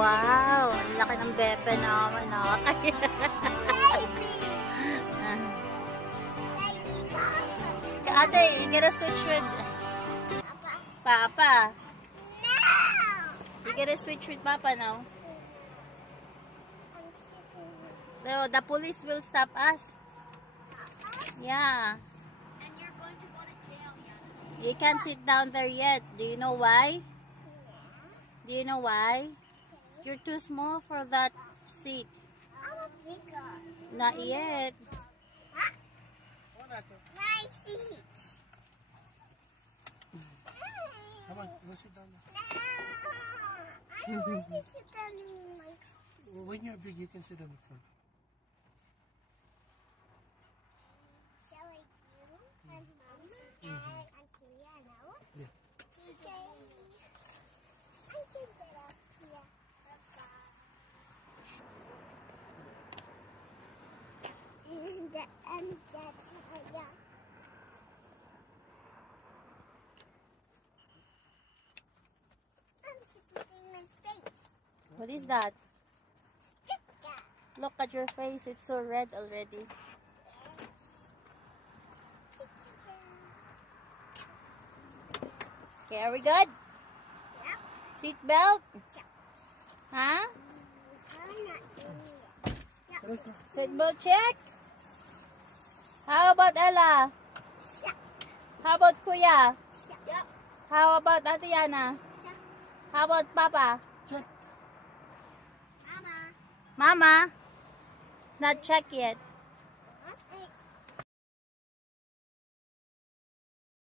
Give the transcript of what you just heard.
Wow, ang laki ng bebe naman, no? Ate, you gotta switch with Papa. No! You gotta switch with Papa now. The police will stop us. Yeah. And you're going to go to jail, yeah? You can't sit down there yet. Do you know why? Do you know why? You're too small for that seat. I'm bigger. Not yet. Huh? My seat. Come on, go sit down now. I don't want to sit down in my car. When you're big, you can sit down next time. Shall I do? And Mom and Kuya now? Yeah. Okay. I can get up here. And that's yeah. I'm hitting my face. What is that? Sticker. Look at your face. It's so red already. Okay, are we good? Yep. Seat belt? Yep. Huh? I'm not doing it. Yep. Seat belt check? How about Ella? Yep. How about Kuya? Yep. How about Atiana? Yep. How about Papa? Check. Mama. Mama? Not check yet.